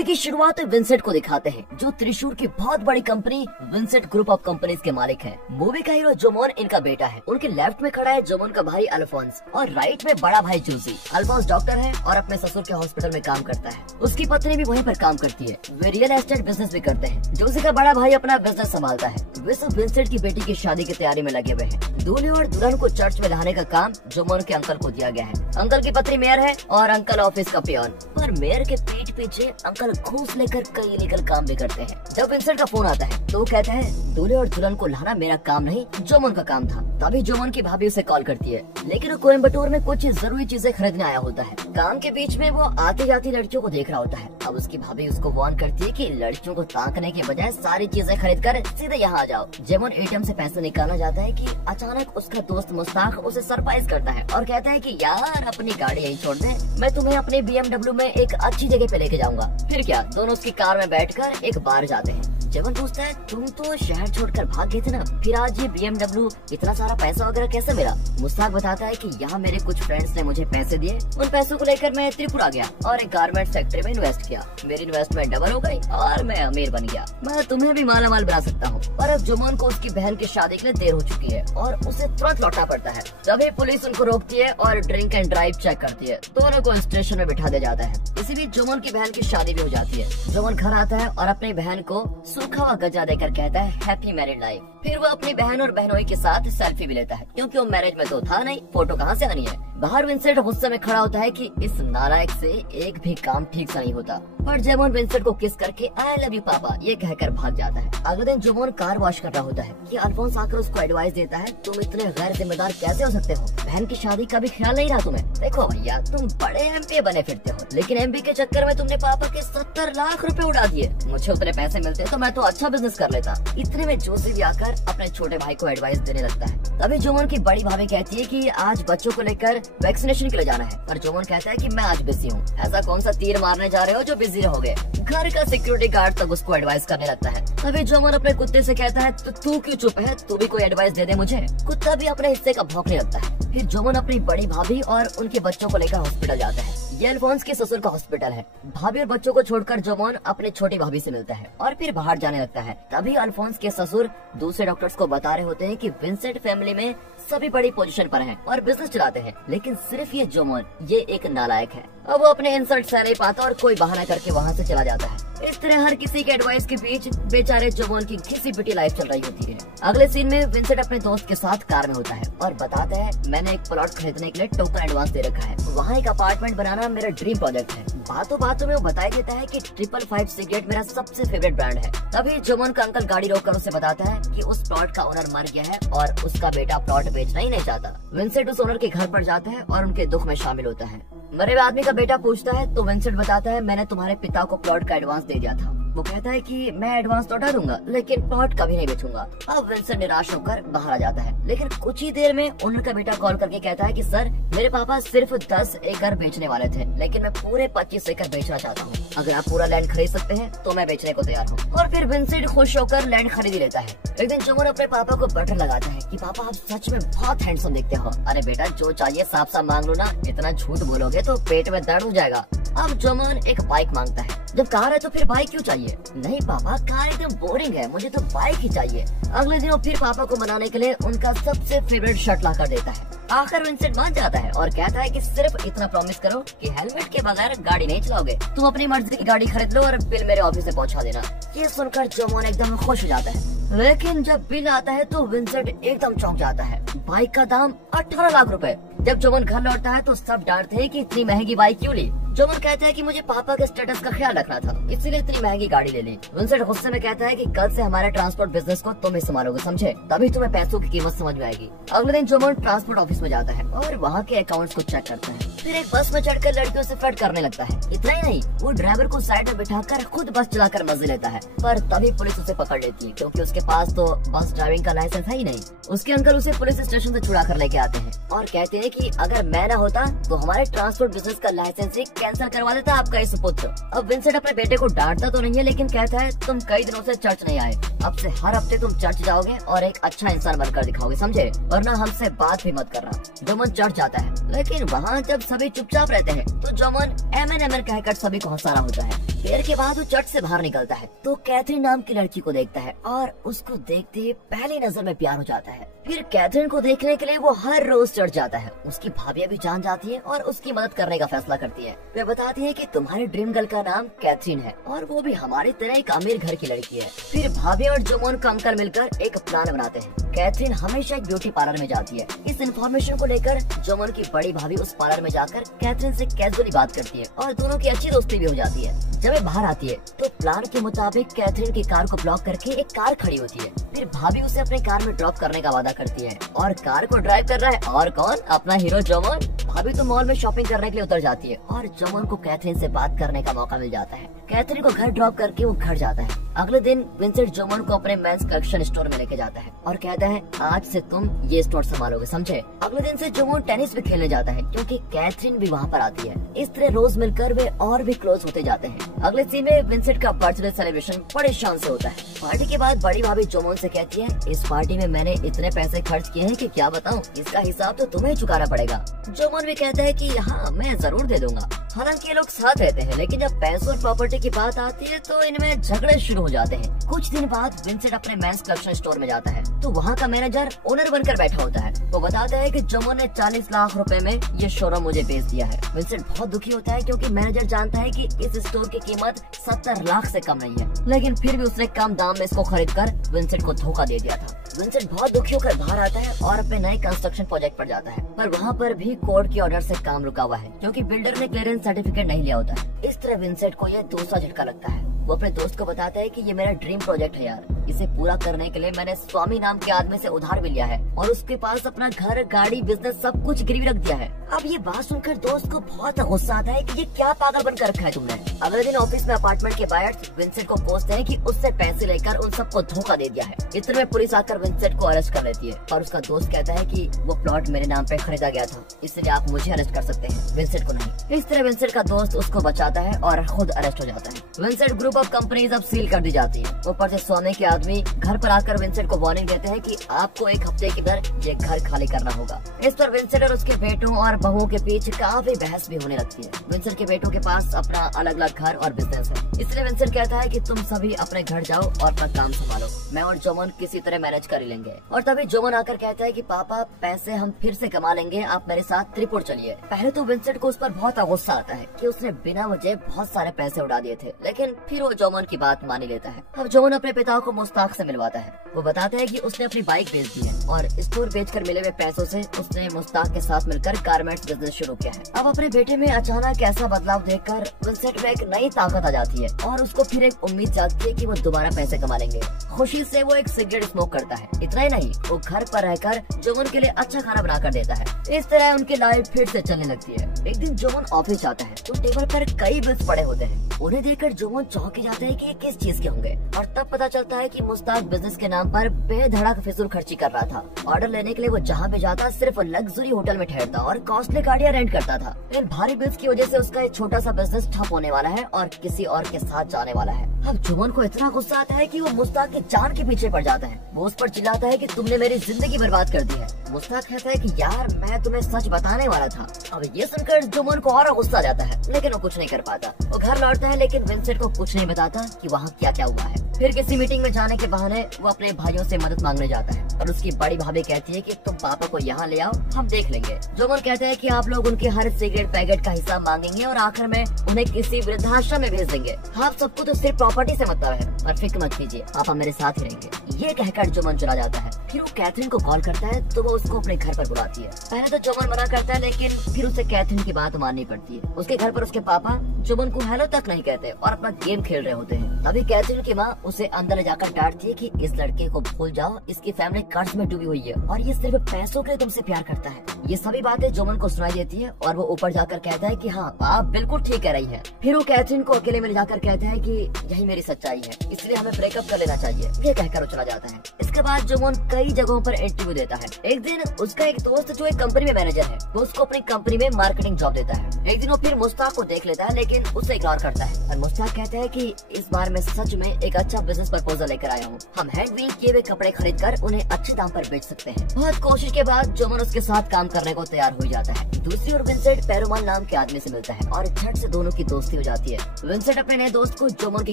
Movie की शुरुआत Vincent को दिखाते हैं, जो त्रिशूर की बहुत बड़ी company Vincent group of companies के मालिक हैं। मूवी का हीरो जोमोन इनका बेटा है। उनके लेफ्ट में खड़ा है जोमोन का भाई अल्फोंस और राइट में बड़ा भाई जूसी। अल्फोंस डॉक्टर है और अपने ससुर के हॉस्पिटल में काम करता है। उसकी पत्नी भी वहीं पर काम करती है। वे रियल एस्टेट बिजनेस भी करते हैं। जूसी का बड़ा भाई अपना बिजनेस संभालता है। वे सब विंसेंट की बेटी की शादी की तैयारी में लगे हुए हैं। दूल्हे और दुल्हन को चर्च में लाने का काम जोमोन के अंकल को दिया गया है। अंकल की पत्नी मेयर है और अंकल ऑफिस का पियोन। पर मेयर के पीठ पीछे अंकल घूस लेकर कई इलीगल काम भी करते हैं। जब विंसेंट का फोन आता है तो वो कहता है दूल्हे और दुल्हन को लाना मेरा काम नहीं, जोमोन का काम था। तभी जोमोन की भाभी उसे कॉल करती है, लेकिन वो कोयम्बटूर में कुछ जरूरी चीजें खरीदने आया होता है। काम के बीच में वो आती जाती लड़कियों को देख रहा होता है। अब उसकी भाभी उसको वार्न करती है कि लड़कियों को ताकने के बजाय सारी चीजें खरीद कर सीधे यहाँ आ जाओ। जोमोन एटीएम से पैसे निकालना चाहता है कि अचानक उसका दोस्त मुस्ताक उसे सरप्राइज करता है और कहता है कि यार अपनी गाड़ी यहीं छोड़ दे, मैं तुम्हें अपने BMW में एक अच्छी जगह पे लेके जाऊंगा। फिर क्या, दोनों उसकी कार में बैठकर एक बार जाते हैं। जोमोन पूछता है तुम तो शहर छोड़कर भाग गए थे ना, फिर आज ये BMW इतना सारा पैसा वगैरह कैसे मिला? मुस्ताक बताता है कि यहाँ मेरे कुछ फ्रेंड्स ने मुझे पैसे दिए, उन पैसों को लेकर मैं त्रिपुरा गया और एक गारमेंट फैक्ट्री में इन्वेस्ट किया। मेरी इन्वेस्टमेंट डबल हो गई और मैं अमीर बन गया। मैं तुम्हें भी माला माल बना सकता हूँ। पर अब जोमोन को उसकी बहन की शादी के लिए देर हो चुकी है और उसे तुरंत लौटना पड़ता है। तभी पुलिस उनको रोकती है और ड्रिंक एंड ड्राइव चेक करती है। दोनों को स्टेशन में बिठा दिया जाता है। इसी बीच जोमोन की बहन की शादी भी हो जाती है। जोमोन घर आता है और अपनी बहन को सूखा हुआ गजा देकर कहता है हैप्पी मैरिड लाइफ। फिर वो अपनी बहन और बहनोई के साथ सेल्फी भी लेता है, क्योंकि वो मैरिज में तो था नहीं, फोटो कहाँ से आनी है। बाहर विंसेंट गुस्से में खड़ा होता है कि इस नालायक से एक भी काम ठीक से नहीं होता। पर जोमोन विंसेंट को किस करके आई लव यू पापा ये कहकर भाग जाता है। अगले दिन जोमोन कार वॉश कर रहा होता है कि अल्फोंस आकर उसको एडवाइस देता है तुम इतने गैर जिम्मेदार कैसे हो सकते हो? बहन की शादी का भी ख्याल नहीं रहा तुम्हें। देखो भैया, तुम बड़े MBA बने फिरते हो, लेकिन MBA के चक्कर में तुमने पापा के 70 लाख रुपए उड़ा दिए। मुझे उतने पैसे मिलते तो मैं तो अच्छा बिजनेस कर लेता। इतने में जोशी भी आकर अपने छोटे भाई को एडवाइस देने लगता है। तभी जोमोन की बड़ी भाभी कहती है कि आज बच्चों को लेकर वैक्सीनेशन के लिए जाना है। पर जोमोन कहता है कि मैं आज बिजी हूँ। ऐसा कौन सा तीर मारने जा रहे हो जो बिजी रहोगे? घर का सिक्योरिटी गार्ड तक उसको एडवाइस करने लगता है। तभी जोमोन अपने कुत्ते से कहता है तो तू क्यों चुप है, तू भी कोई एडवाइस दे दे मुझे। कुत्ता भी अपने हिस्से का भौंकने लगता है। फिर जोमोन अपनी बड़ी भाभी और उनके बच्चों को लेकर हॉस्पिटल जाता है। ये अल्फोंस के ससुर का हॉस्पिटल है। भाभी और बच्चों को छोड़कर जोमोन अपने छोटी भाभी से मिलता है और फिर बाहर जाने लगता है। तभी अल्फोंस के ससुर दूसरे डॉक्टर्स को बता रहे होते हैं कि विंसेंट फैमिली में सभी बड़ी पोजीशन पर हैं और बिजनेस चलाते हैं, लेकिन सिर्फ ये जोमोन ये एक नालायक है। अब वो अपने इंसल्ट सह नहीं पाता और कोई बहाना करके वहाँ से चला जाता है। इस तरह हर किसी के एडवाइस के बीच बेचारे जोमोन की घिसी पिटी लाइफ चल रही होती है। अगले सीन में विंसेंट अपने दोस्त के साथ कार में होता है और बताता है मैंने एक प्लॉट खरीदने के लिए टोकन एडवांस दे रखा है। वहाँ एक अपार्टमेंट बनाना मेरा ड्रीम प्रोजेक्ट है। बातों बातों में वो बता देता है कि 555 सिगरेट मेरा सबसे फेवरेट ब्रांड है। तभी जोमोन का अंकल गाड़ी रोककर उसे बताता है कि उस प्लॉट का ओनर मर गया है और उसका बेटा प्लॉट बेचना ही नहीं चाहता। विंसेंट उस ओनर के घर पर जाता है और उनके दुख में शामिल होता है। मरे हुए आदमी का बेटा पूछता है तो विंसेंट बताता है मैंने तुम्हारे पिता को प्लॉट का एडवांस दे दिया था। वो कहता है कि मैं एडवांस तो हटा दूंगा, लेकिन प्लॉट कभी नहीं बेचूंगा। अब विंसेंट निराश होकर बाहर आ जाता है, लेकिन कुछ ही देर में ओनर का बेटा कॉल करके कहता है कि सर मेरे पापा सिर्फ 10 एकड़ बेचने वाले थे, लेकिन मैं पूरे 25 एकड़ बेचना चाहता हूँ। अगर आप पूरा लैंड खरीद सकते हैं तो मैं बेचने को तैयार हूँ। और फिर विंसेंट खुश होकर लैंड खरीद लेता है। एक दिन जोमोन अपने पापा को बटर लगाता है कि पापा आप सच में बहुत हैंडसम दिखते हो। अरे बेटा जो चाहिए साफ साफ मांग लो ना, इतना झूठ बोलोगे तो पेट में दर्द हो जाएगा। अब जोमोन एक बाइक मांगता है। जब कार है तो फिर बाइक क्यों चाहिए? नहीं पापा कार एकदम बोरिंग है, मुझे तो बाइक ही चाहिए। अगले दिन वो फिर पापा को मनाने के लिए उनका सबसे फेवरेट शर्ट ला कर देता है। आखिर विंसेंट मान जाता है और कहता है कि सिर्फ इतना प्रॉमिस करो कि हेलमेट के बगैर गाड़ी नहीं चलाओगे। तुम अपनी मर्जी की गाड़ी खरीद लो और बिल मेरे ऑफिस से पहुंचा देना। ये सुनकर जोमोन एकदम खुश हो जाता है, लेकिन जब बिल आता है तो विंसेंट एकदम चौंक जाता है। बाइक का दाम 18 लाख रुपए। जब जोमोन घर लौटता है तो सब डांटते हैं कि इतनी महंगी बाइक क्यों ली। जोमोन कहता है कि मुझे पापा के स्टेटस का ख्याल रखना था, इसीलिए इतनी महंगी गाड़ी ले ली। विंसेंट गुस्से में कहता है कि कल से हमारे ट्रांसपोर्ट बिजनेस को तुम ही संभालोगे, समझे? तभी तुम्हें पैसों की कीमत समझ में आएगी। अगले दिन जोमोन ट्रांसपोर्ट ऑफिस में जाता है और वहाँ के अकाउंट्स को चेक करता है। फिर एक बस में चढ़कर लड़कियों से फ्लर्ट करने लगता है। इतना ही नहीं, वो ड्राइवर को साइड में बिठाकर खुद बस चलाकर मजे लेता है। पर तभी पुलिस उसे पकड़ लेती है, क्योंकि उसके पास तो बस ड्राइविंग का लाइसेंस है ही नहीं। उसके अंकल उसे पुलिस स्टेशन से छुड़ा कर लेके आते हैं और कहते हैं कि अगर मैं न होता तो हमारे ट्रांसपोर्ट बिजनेस का लाइसेंस ही कैंसिल करवा देता आपका ये सुपुत्र। अब विंसेंट अपने बेटे को डांटता तो नहीं है, लेकिन कहता है तुम कई दिनों से चर्च नहीं आए, अब से हर हफ्ते तुम चर्च जाओगे और एक अच्छा इंसान बनकर दिखाओगे, समझे? वरना हमसे बात भी मत करना। जोमोन चर्च जाता है, लेकिन वहाँ जब सभी चुपचाप रहते हैं तो जोमोन एमएन कहकर सभी को हंसाना होता है। देर के बाद वो चट से बाहर निकलता है तो कैथरीन नाम की लड़की को देखता है और उसको देखते ही पहली नजर में प्यार हो जाता है। फिर कैथरीन को देखने के लिए वो हर रोज चढ़ जाता है। उसकी भाभियां भी जान जाती है और उसकी मदद करने का फैसला करती है। वे बताती है कि तुम्हारे ड्रीम गर्ल का नाम कैथरीन है और वो भी हमारी तरह एक अमीर घर की लड़की है। फिर भाभी और जोमोन कमकर मिलकर एक प्लान बनाते हैं। कैथरीन हमेशा एक ब्यूटी पार्लर में जाती है। इस इन्फॉर्मेशन को लेकर जोमोन की बड़ी भाभी उस पार्लर में जाकर कैथरीन से कैजुअली बात करती है और दोनों की अच्छी दोस्ती भी हो जाती है। जब वे बाहर आती है तो प्लान के मुताबिक कैथरीन की कार को ब्लॉक करके एक कार खड़ी होती है। फिर भाभी उसे अपने कार में ड्रॉप करने का वादा करती है और कार को ड्राइव कर रहा है और कौन, अपना हीरो जोमोन। भाभी तो मॉल में शॉपिंग करने के लिए उतर जाती है और जोमोन को कैथरीन से बात करने का मौका मिल जाता है। कैथरीन को घर ड्रॉप करके वो घर जाता है। अगले दिन विंसेंट जोमोन को अपने मेंस कलेक्शन स्टोर में लेके जाता है और कहता है आज से तुम ये स्टोर संभालोगे, समझे। अगले दिन से जोमोन टेनिस भी खेलने जाता है क्योंकि कैथरीन भी वहाँ पर आती है। इस तरह रोज मिलकर वे और भी क्लोज होते जाते हैं। अगले सीन में विंसेंट का बर्थडे सेलिब्रेशन बड़े शान से होता है। पार्टी के बाद बड़ी भाभी जोमोन से कहती है इस पार्टी में मैंने इतने पैसे खर्च किए हैं कि क्या बताऊं, इसका हिसाब तो तुम्हें चुकाना पड़ेगा। जोमोन भी कहता है कि हाँ मैं जरूर दे दूंगा। हालांकि ये लोग साथ रहते हैं लेकिन जब पैसों और प्रॉपर्टी की बात आती है तो इनमें झगड़े शुरू हो जाते हैं। कुछ दिन बाद विंसेंट अपने मेंस कलेक्शन स्टोर में जाता है तो वहाँ का मैनेजर ओनर बनकर बैठा होता है। वो बताता है कि जोमोन ने 40 लाख रुपए में ये शोरूम मुझे बेच दिया है। विंसेंट बहुत दुखी होता है क्योंकि मैनेजर जानता है कि इस स्टोर की कीमत 70 लाख से कम नहीं है, लेकिन फिर भी उसने कम दाम में इसको खरीद कर विंसेंट को धोखा दे दिया था। विंसेंट बहुत दुखी होकर बाहर आता है और अपने नए कंस्ट्रक्शन प्रोजेक्ट पर जाता है, पर वहाँ पर भी कोर्ट के ऑर्डर से काम रुका हुआ है क्योंकि बिल्डर ने क्लियरेंस सर्टिफिकेट नहीं लिया होता है। इस तरह विंसेंट को यह दूसरा झटका लगता है। वो अपने दोस्त को बताता है कि ये मेरा ड्रीम प्रोजेक्ट है यार, इसे पूरा करने के लिए मैंने स्वामी नाम के आदमी से उधार भी लिया है और उसके पास अपना घर, गाड़ी, बिजनेस सब कुछ गिरवी रख दिया है। अब ये बात सुनकर दोस्त को बहुत गुस्सा आता है कि ये क्या पागल बनकर रखा है तुमने। अगले दिन ऑफिस में अपार्टमेंट के बायर्स विंसेंट को कोसते हैं कि उससे पैसे लेकर उन सबको धोखा दे दिया है। इतने में पुलिस आकर विंसेंट को अरेस्ट कर लेती है और उसका दोस्त कहता है कि वो प्लॉट मेरे नाम पे खरीदा गया था, इसलिए आप मुझे अरेस्ट कर सकते हैं, विंसेंट को नहीं। इस तरह विंसेंट का दोस्त उसको बचाता है और खुद अरेस्ट हो जाता है। विंसेंट ग्रुप ऑफ कंपनीज अब सील कर दी जाती है। ऊपर से स्वामी के आदमी घर पर आकर विंसेंट को वार्निंग देते हैं कि आपको 1 हफ्ते के अंदर ये घर खाली करना होगा। इस पर विंसेंट और उसके बेटों और बहुओं के बीच काफी बहस भी होने लगती है। विंसेंट के बेटों के पास अपना अलग अलग घर और बिजनेस है, इसलिए विंसेंट कहता है कि तुम सभी अपने घर जाओ और अपना काम संभालो, मैं और जोमोन किसी तरह मैनेज कर ही लेंगे। और तभी जोमोन आकर कहता है कि पापा पैसे हम फिर से कमा लेंगे, आप मेरे साथ त्रिपुर चलिए। पहले तो विंसेंट को उस पर बहुत गुस्सा आता है कि उसने बिना वजह बहुत सारे पैसे उड़ा दिए थे, लेकिन फिर वो जोमोन की बात मान ही लेता है। अब जोमोन अपने पिता को मुस्ताक से मिलवाता है। वो बताता है कि उसने अपनी बाइक बेच दी है और स्टोर बेचकर मिले हुए पैसों से उसने मुस्ताक के साथ मिलकर गारमेंट्स बिजनेस शुरू किया है। अब अपने बेटे में अचानक ऐसा बदलाव देखकर विंसेंट में एक नई ताकत आ जाती है और उसको फिर एक उम्मीद जागती है कि वो दोबारा पैसे कमा लेंगे। खुशी से वो एक सिगरेट स्मोक करता है। इतना ही नहीं, वो घर पर रहकर जोमोन के लिए अच्छा खाना बनाकर देता है। इस तरह उनकी लाइफ फिर से चलने लगती है। एक दिन जोमोन ऑफिस जाता है तो टेबल पर कई बिल्स पड़े होते हैं। उन्हें देखकर जोमोन चौंक जाता है कि ये किस चीज के होंगे और तब पता चलता है कि मुस्ताक बिजनेस के नाम पर बेधड़क फिजूल खर्ची कर रहा था। ऑर्डर लेने के लिए वो जहाँ पे जाता सिर्फ लग्जरी होटल में ठहरता और कॉस्टली गाड़ियाँ रेंट करता था। इन भारी बिल्स की वजह से उसका एक छोटा सा बिजनेस ठप होने वाला है और किसी और के साथ जाने वाला है। अब जोमोन को इतना गुस्सा आता है कि वो मुस्ताक की जान के पीछे पड़ जाता है। वो उस पर चिल्लाता है कि तुमने मेरी जिंदगी बर्बाद कर दी है। मुस्ताक कहता है कि यार मैं तुम्हें सच बताने वाला था। अब ये सुनकर जोमोन को और गुस्सा आ जाता है, लेकिन वो कुछ नहीं कर पाता। वो घर लौटता है लेकिन विंसेंट को कुछ नहीं बताता कि वहाँ क्या क्या हुआ है। फिर किसी मीटिंग में जाने के बहाने वो अपने भाइयों से मदद मांगने जाता है और उसकी बड़ी भाभी कहती है कि तुम पापा को यहाँ ले आओ, हम देख लेंगे। जोमोन कहता है कि आप लोग उनके हर सिगरेट पैकेट का हिसाब मांगेंगे और आखिर में उन्हें किसी वृद्धाश्रम में भेज देंगे। आप सबको तो सिर्फ प्रॉपर्टी से मतलब है, पर फिक्र मत कीजिए, पापा मेरे साथ ही रहेंगे। ये कहकर जोमोन चला जाता है। फिर वो कैथरीन को कॉल करता है तो वो उसको अपने घर पर बुलाती है। पहले तो जोमोन मना करता है लेकिन फिर उसे कैथरीन की बात माननी पड़ती है। उसके घर पर उसके पापा जोमोन को हेलो तक नहीं कहते और अपना गेम खेल रहे होते हैं। तभी कैथरीन की माँ उसे अंदर ले जाकर डांटती है कि इस लड़के को भूल जाओ, इसकी फैमिली कर्ज में डूबी हुई है और ये सिर्फ पैसों के लिए तुमसे प्यार करता है। ये सभी बातें जोमोन को सुनाई देती है और वो ऊपर जाकर कहता है कि हाँ आप बिल्कुल ठीक कह रही हैं। फिर वो कैथरीन को अकेले में ले जाकर कहता है कि यही मेरी सच्चाई है, इसलिए हमें ब्रेकअप कर लेना चाहिए। ये कहकर वो चला जाता है। इसके बाद जोमोन कई जगहों पर इंटरव्यू देता है। एक दिन दिन उसका एक दोस्त जो एक कंपनी में मैनेजर है, वो उसको अपनी कंपनी में मार्केटिंग जॉब देता है। एक दिन वो फिर मुश्ताक को देख लेता है, लेकिन उसे इग्नोर करता है और मुश्ताक कहता है कि इस बार मैं सच में एक अच्छा बिजनेस प्रपोजल लेकर आया हूँ। हम हैंड वीव किए हुए कपड़े खरीद कर उन्हें अच्छे दाम पर बेच सकते हैं। बहुत कोशिश के बाद जोमन उसके साथ काम करने को तैयार हो जाता है। दूसरी ओर विंसेंट पेरुमाल नाम के आदमी से मिलता है और झट से दोनों की दोस्ती हो जाती है। विंसेंट अपने नए दोस्त को जोमन की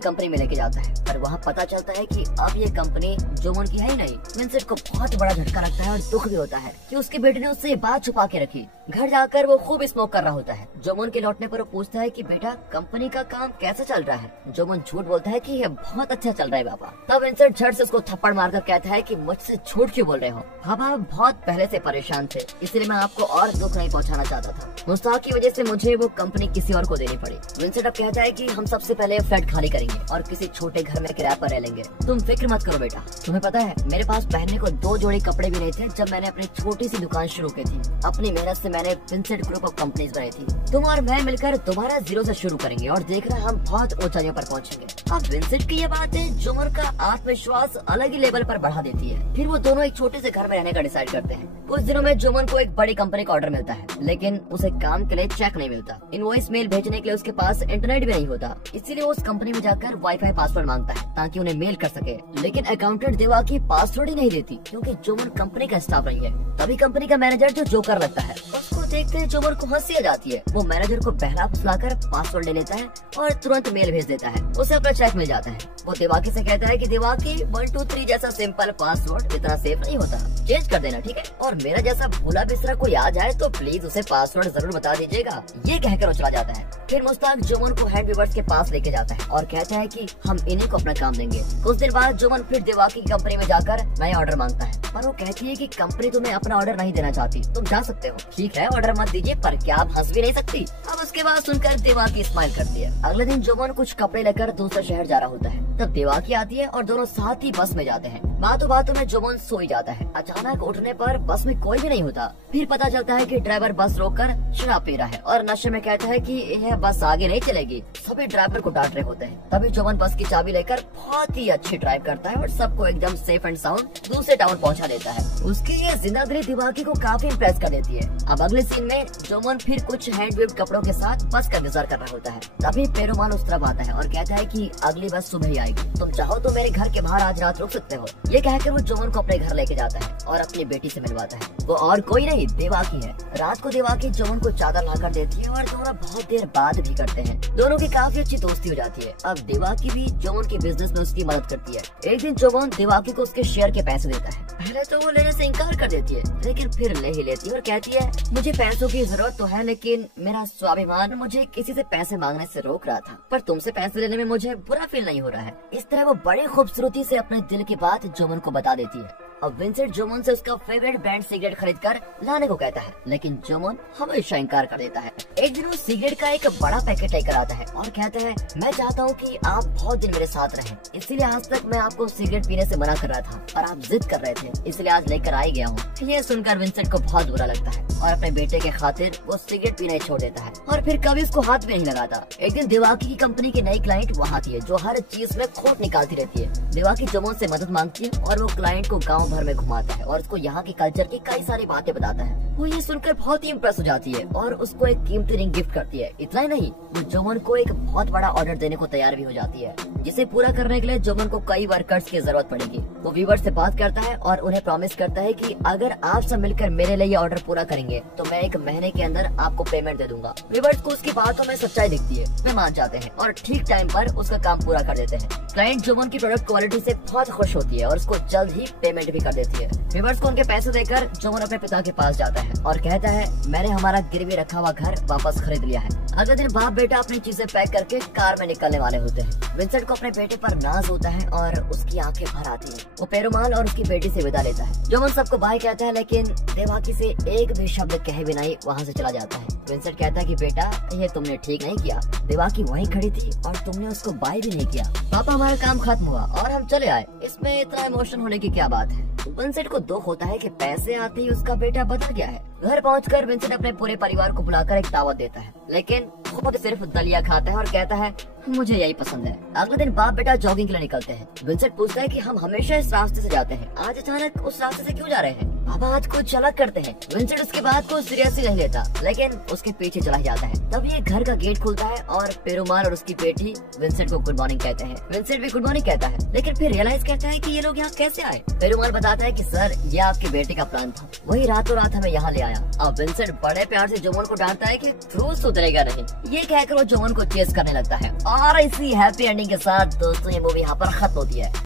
कंपनी में लेके जाता है, पर वहाँ पता चलता है कि अब ये कंपनी जोमन की है ही नहीं। विंसेंट को बहुत बड़ा झटका लगता है और दुख भी होता है कि उसके बेटे ने उससे ये बात छुपा के रखी। घर जाकर वो खूब स्मोक कर रहा होता है। जोमन के लौटने पर वो पूछता है कि बेटा कंपनी का काम कैसा चल रहा है। जोमन झूठ बोलता है कि ये बहुत अच्छा चल रहा है पापा। तब विंसेंट झट से उसको थप्पड़ मारकर कहता है कि मुझसे झूठ क्यों बोल रहे हो, पापा बहुत पहले से परेशान थे, इसलिए मैं आपको और दुख नहीं पहुंचाना चाहता था। मुश्ताक की वजह से मुझे वो कंपनी किसी और को देनी पड़ी। विंसेंट अब कहता है कि हम सबसे पहले फ्लैट खाली करेंगे और किसी छोटे घर में किराए पर रह लेंगे। तुम फिक्र मत करो बेटा, तुम्हें पता है मेरे पास पहनने को 2 जोड़ी कपड़े भी नहीं थे जब मैंने अपनी छोटी सी दुकान शुरू की थी। अपनी मेहनत से मैंने विंसेंट ग्रुप ऑफ कंपनीज बनाई थी। तुम और मैं मिलकर दोबारा जीरो से शुरू करेंगे और देखना हम बहुत ऊंचाइयों पर पहुंचेंगे। अब विंसेंट की ये बातें जोमन का आत्मविश्वास अलग ही लेवल पर बढ़ा देती है। फिर वो दोनों एक छोटे से घर में रहने का डिसाइड करते हैं। कुछ दिनों में जोमन को एक बड़ी कंपनी का ऑर्डर मिलता है, लेकिन उसे काम के लिए चेक नहीं मिलता। इनवॉइस मेल भेजने के लिए उसके पास इंटरनेट भी नहीं होता, इसीलिए वो उस कंपनी में जाकर वाईफाई पासवर्ड मांगता है ताकि उन्हें मेल कर सके। लेकिन अकाउंटेंट देवा की पासवर्ड ही नहीं देती क्योंकि जोमन कंपनी का स्टाफ नहीं है। तभी कंपनी का मैनेजर जो जोकर लगता है, उसको देखते ही जोमन को हंसी आ जाती है। वो मैनेजर को बहला फुसलाकर पासवर्ड ले लेता है और तुरंत मेल भेज देता है। उसे अपना चेक मिल जाता है। वो देवाकी से कहता है कि देवाकी 1 2 3 जैसा सिंपल पासवर्ड इतना सेफ नहीं होता, चेंज कर देना ठीक है। और मेरा जैसा भूला बिसरा कोई आ जाए तो प्लीज उसे पासवर्ड जरूर बता दीजिएगा। ये कहकर वो चला जाता है। फिर मुश्ताक जोमन को हैंड वीवर्स के पास लेके जाता है और कहता है कि हम इन्हीं को अपना काम देंगे। कुछ देर बाद जोमन फिर देवाकी की कंपनी में जाकर नया ऑर्डर मांगता है, पर वो कहती है कि कंपनी तुम्हें अपना ऑर्डर नहीं देना चाहती, तुम जा सकते हो। ठीक है ऑर्डर मत दीजिए, पर क्या आप हंस भी नहीं सकती। अब उसके बाद सुनकर देवाकी स्माइल करती है। अगले दिन जोमन कुछ कपड़े लेकर दूसरे शहर जा रहा होता है। तब देवाकी आती है और दोनों साथ ही बस में जाते हैं। बातों में जोमन सो ही जाता है। अचानक उठने पर बस में कोई भी नहीं होता। फिर पता चलता है कि ड्राइवर बस रोककर शराब पी रहा है और नशे में कहता है कि यह बस आगे नहीं चलेगी। सभी ड्राइवर को डांट रहे होते हैं। तभी जोमन बस की चाबी लेकर बहुत ही अच्छी ड्राइव करता है और सबको एकदम सेफ एंड साउंड दूसरे टाउन पहुंचा देता है। उसकी ये जिंदादिली दिवाकी को काफी इम्प्रेस कर देती है। अब अगले सीन में जोमन फिर कुछ हैंडमेड कपड़ों के साथ बस का इंतजार कर रहा होता है। तभी पेरुमाल उस तरफ आता है और कहता है कि अगली बस सुबह ही आएगी, तुम चाहो तो मेरे घर के बाहर आज रात रुक सकते हो। ये कहकर वो जोमन को अपने घर लेके जाता है और अपनी बेटी से मिलवाता है। वो और कोई नहीं देवाकी है। रात को देवाकी जोमन को चादर लाकर देती है और दोनों बहुत देर बात भी करते हैं। दोनों की काफी अच्छी दोस्ती हो जाती है। अब देवाकी भी जोमन के बिजनेस में उसकी मदद करती है। एक दिन जोमन देवाकी को उसके शेयर के पैसे देता है। पहले तो वो लेने से इनकार कर देती है, लेकिन फिर ले ही लेती है और कहती है मुझे पैसों की जरूरत तो है, लेकिन मेरा स्वाभिमान मुझे किसी से पैसे मांगने से रोक रहा था, पर तुमसे पैसे लेने में मुझे बुरा फील नहीं हो रहा है। इस तरह वो बड़ी खूबसूरती से अपने दिल की बात जोमन को बता देती है। अब विंसेंट जोमन से उसका फेवरेट ब्रांड सिगरेट खरीद कर लाने को कहता है, लेकिन जोमन हमेशा इनकार कर देता है। एक दिन वो सिगरेट का एक बड़ा पैकेट लेकर आता है और कहता है मैं चाहता हूँ कि आप बहुत दिन मेरे साथ रहें, इसीलिए आज तक मैं आपको सिगरेट पीने से मना कर रहा था और आप जिद कर रहे थे, इसलिए आज लेकर आ गया हूँ। ये सुनकर विंसेंट को बहुत बुरा लगता है और अपने बेटे के खातिर वो सिगरेट पीना छोड़ देता है और फिर कभी उसको हाथ भी नहीं लगाता। एक दिन देवाकी की कंपनी की नई क्लाइंट वहाँ आती है जो हर चीज में खोट निकालती रहती है। देवाकी जोमन से मदद मांगती है और वो क्लाइंट को गाँव भर में घुमाता है और उसको यहाँ की कल्चर की कई सारी बातें बताता है। वो ये सुनकर बहुत ही इम्प्रेस हो जाती है और उसको एक कीमती रिंग गिफ्ट करती है। इतना ही नहीं, वो जोमन को एक बहुत बड़ा ऑर्डर देने को तैयार भी हो जाती है, जिसे पूरा करने के लिए जोमन को कई वर्कर्स की जरूरत पड़ेगी। वो वीवर से बात करता है और उन्हें प्रॉमिस करता है कि अगर आप सब मिलकर मेरे लिए ये ऑर्डर पूरा करेंगे तो मैं 1 महीने के अंदर आपको पेमेंट दे दूंगा। वीवर्स को उसकी बातों में सच्चाई दिखती है, वे मान जाते हैं और ठीक टाइम पर उसका काम पूरा कर देते हैं। क्लाइंट जोमन की प्रोडक्ट क्वालिटी से बहुत खुश होती है और उसको जल्द ही पेमेंट भी कर देती है। वीवर्स को उनके पैसे देकर जोमन अपने पिता के पास जाता है और कहता है मैंने हमारा गिरवी रखा हुआ घर वापस खरीद लिया है। अगले दिन बाप बेटा अपनी चीजें पैक करके कार में निकलने वाले होते हैं। विंसेंट को अपने बेटे पर नाज होता है और उसकी आंखें भर आती हैं। वो पेरुमाल और उसकी बेटी से विदा लेता है। जोमन सबको बाय कहता है, लेकिन देवाकी से एक भी शब्द कहे बिना ही वहाँ से चला जाता है। विंसेंट कहता है कि बेटा ये तुमने ठीक नहीं किया, देवाकी वहीं खड़ी थी और तुमने उसको बाय भी नहीं किया। पापा हमारा काम खत्म हुआ और हम चले आए, इसमें इतना इमोशन होने की क्या बात है। विंसेंट को दुख होता है कि पैसे आते ही उसका बेटा बदल गया है। घर पहुंचकर विंसेंट अपने पूरे परिवार को बुलाकर एक दावत देता है, लेकिन खुद सिर्फ दलिया खाता है और कहता है मुझे यही पसंद है। अगले दिन बाप बेटा जॉगिंग के लिए निकलते हैं। विंसेंट पूछता है कि हम हमेशा इस रास्ते से जाते हैं, आज अचानक उस रास्ते से क्यों जा रहे हैं। अब बात कुछ अलग करते हैं। विंसेंट उसके बात को सीरियसली नहीं लेता, लेकिन उसके पीछे चला जाता है। तब ये घर का गेट खुलता है और पेरुमाल और उसकी बेटी विंसेंट को गुड मॉर्निंग कहते हैं। विंसेंट भी गुड मॉर्निंग कहता है, लेकिन फिर रियलाइज करता है कि ये लोग यहाँ कैसे आए। पेरुमाल बताता है कि सर, ये आपकी बेटी का प्लान था, वही रातों रात हमें यहाँ ले आया। अब विंसेंट बड़े प्यार से जोमोन को डांटता है कि थ्रू सुधरेगा नहीं। ये कहकर वो जोमोन को चेस करने लगता है और इसी हैप्पी एंडिंग के साथ दोस्तों ये मूवी यहाँ पर खत्म होती है।